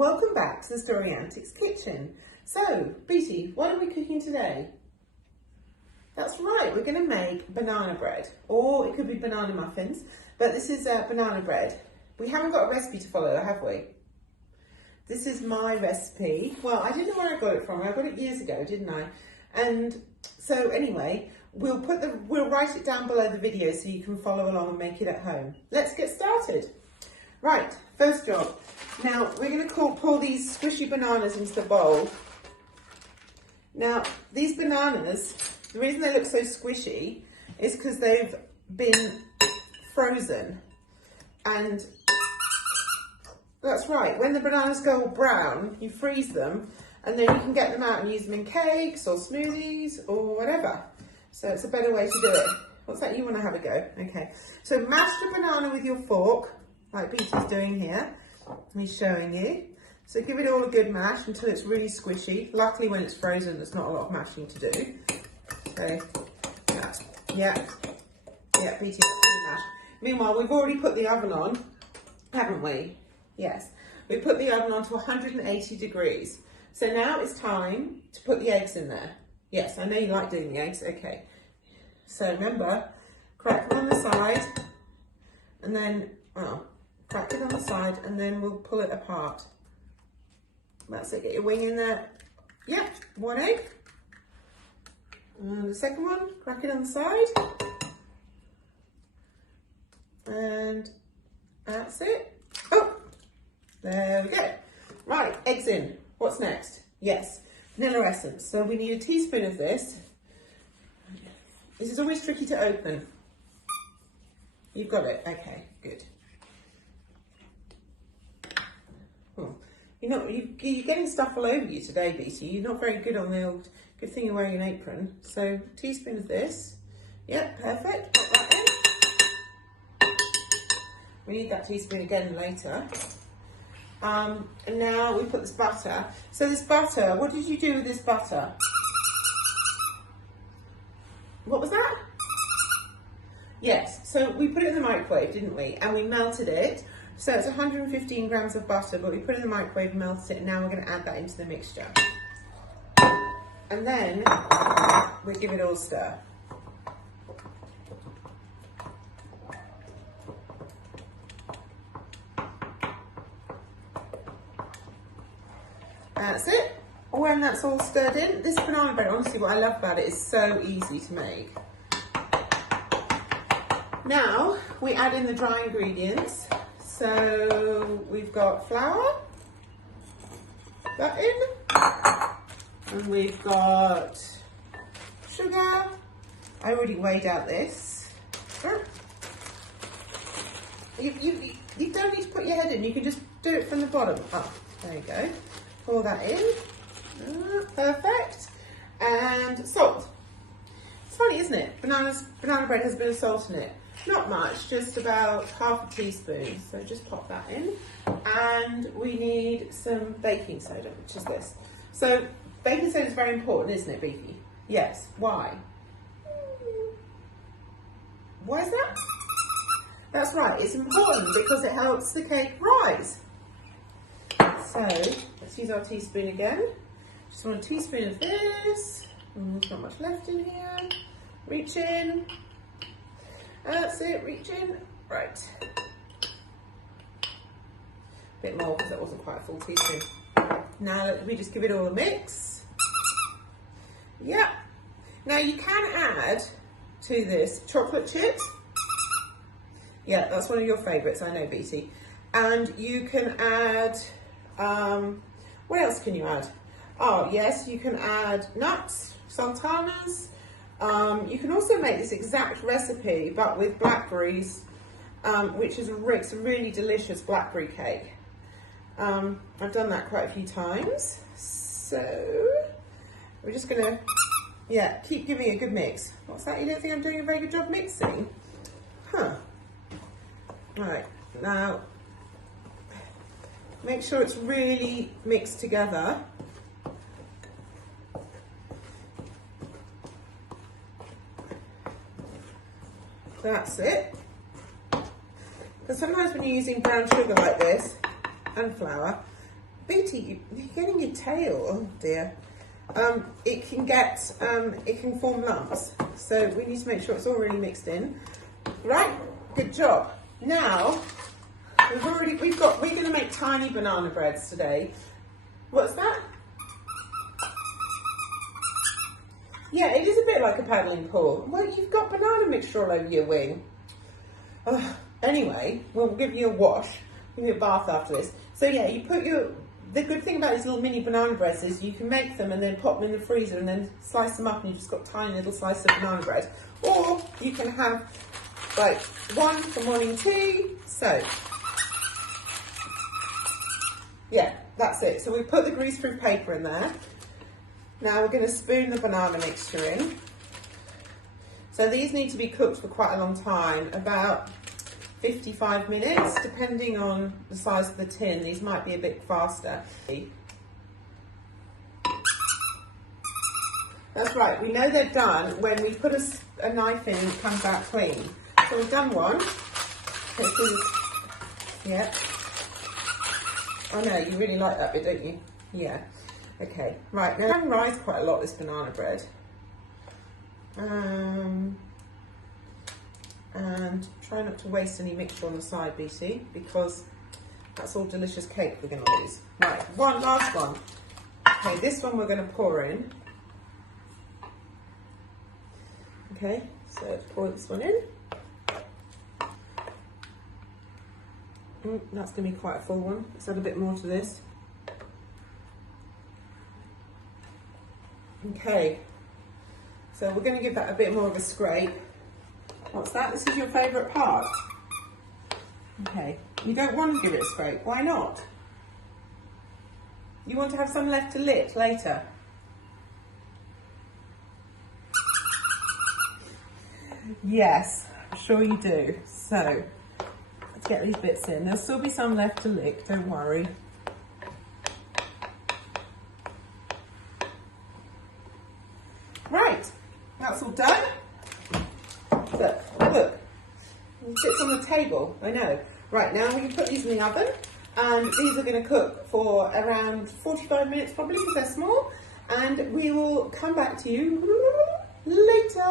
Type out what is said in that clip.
Welcome back to the Story Antics kitchen. So, Beetie, what are we cooking today? That's right, we're going to make banana bread, or it could be banana muffins, but this is banana bread. We haven't got a recipe to follow, have we? This is my recipe. Well, I didn't know where I got it from. I got it years ago, didn't I? And so anyway, we'll write it down below the video so you can follow along and make it at home. Let's get started. Right, first job. Now, we're going to pour these squishy bananas into the bowl. Now, these bananas, the reason they look so squishy is because they've been frozen. And that's right, when the bananas go all brown, you freeze them, and then you can get them out and use them in cakes or smoothies or whatever. So it's a better way to do it. What's that? You want to have a go? Okay. So mash the banana with your fork, like Beatie's doing here. He's showing you. So give it all a good mash until it's really squishy. Luckily when it's frozen, there's not a lot of mashing to do. So, yeah, Beatie's pretty mashed. Meanwhile, we've already put the oven on, haven't we? Yes. We put the oven on to 180 degrees. So now it's time to put the eggs in there. Yes, I know you like doing the eggs. Okay. So remember, crack them on the side, and then, well, crack it on the side, and then we'll pull it apart. That's it. Get your wing in there. Yep, one egg. And the second one, crack it on the side. And that's it. Oh, there we go. Right, eggs in. What's next? Yes, vanilla essence. So we need a teaspoon of this. This is always tricky to open. You've got it. Okay, good. You're getting stuff all over you today, Beetie. You're not very good on the old, good thing you're wearing an apron. So, teaspoon of this. Yep, perfect. Put that in. We need that teaspoon again later. And now we put this butter. So this butter, what did you do with this butter? What was that? Yes, so we put it in the microwave, didn't we? And we melted it. So it's 115 grams of butter, but we put it in the microwave, melted it, and now we're going to add that into the mixture. And then we give it all a stir. That's it. When that's all stirred in, this banana bread, honestly, what I love about it is so easy to make. Now we add in the dry ingredients. So we've got flour, that in, and we've got sugar. I already weighed out this. You don't need to put your head in, you can just do it from the bottom. Oh, there you go. Pour that in. Perfect. And salt. It's funny, isn't it? Banana bread has a bit of salt in it. Not much, just about half a teaspoon. So just pop that in. And we need some baking soda, which is this. So baking soda is very important, isn't it, Beefy? Yes. Why? Why is that? That's right, it's important because it helps the cake rise. So let's use our teaspoon again. Just want a teaspoon of this. There's not much left in here. Reach in. That's it, reach in. Right. A bit more because that wasn't quite a full teaspoon. Now we just give it all a mix. Yep. Now you can add to this chocolate chips. Yeah, that's one of your favourites, I know, Beetie. And you can add, what else can you add? Oh, yes, you can add nuts, sultanas. You can also make this exact recipe, but with blackberries, which is a really delicious blackberry cake. I've done that quite a few times. So we're just gonna, keep giving a good mix. What's that? You don't think I'm doing a very good job mixing? Huh. Right, now make sure it's really mixed together. That's it. Because sometimes when you're using brown sugar like this and flour, Beetie, you're getting your tail. Oh dear. It can form lumps. So we need to make sure it's all really mixed in. Right, good job. Now, we're going to make tiny banana breads today. What's that? Yeah, it is a bit like a paddling pool. Well, you've got banana mixture all over your wing. Anyway, we'll give you a wash, give you a bath after this. So yeah, the good thing about these little mini banana breads is you can make them and then pop them in the freezer and then slice them up and you've just got tiny little slices of banana bread. Or you can have like one for morning tea. So yeah, that's it. So we put the grease-proof paper in there. Now we're going to spoon the banana mixture in. So these need to be cooked for quite a long time, about 55 minutes, depending on the size of the tin. These might be a bit faster. That's right, we know they're done when we put a knife in and it comes out clean. So we've done one. Yeah. Oh no, you really like that bit, don't you? Yeah. Okay, right, now I can rise quite a lot, this banana bread. And try not to waste any mixture on the side, Beetie, because that's all delicious cake we're going to use. Right, one last one. Okay, this one we're going to pour in. Okay, so let's pour this one in. That's going to be quite a full one. Let's add a bit more to this. Okay, so we're going to give that a bit more of a scrape. What's that? This is your favourite part? Okay, you don't want to give it a scrape. Why not? You want to have some left to lick later. Yes, I'm sure you do. So, let's get these bits in. There'll still be some left to lick, don't worry. Right, that's all done. Look, look, it sits on the table, I know. Right, now we can put these in the oven, and these are going to cook for around 45 minutes probably because they're small, and we will come back to you later.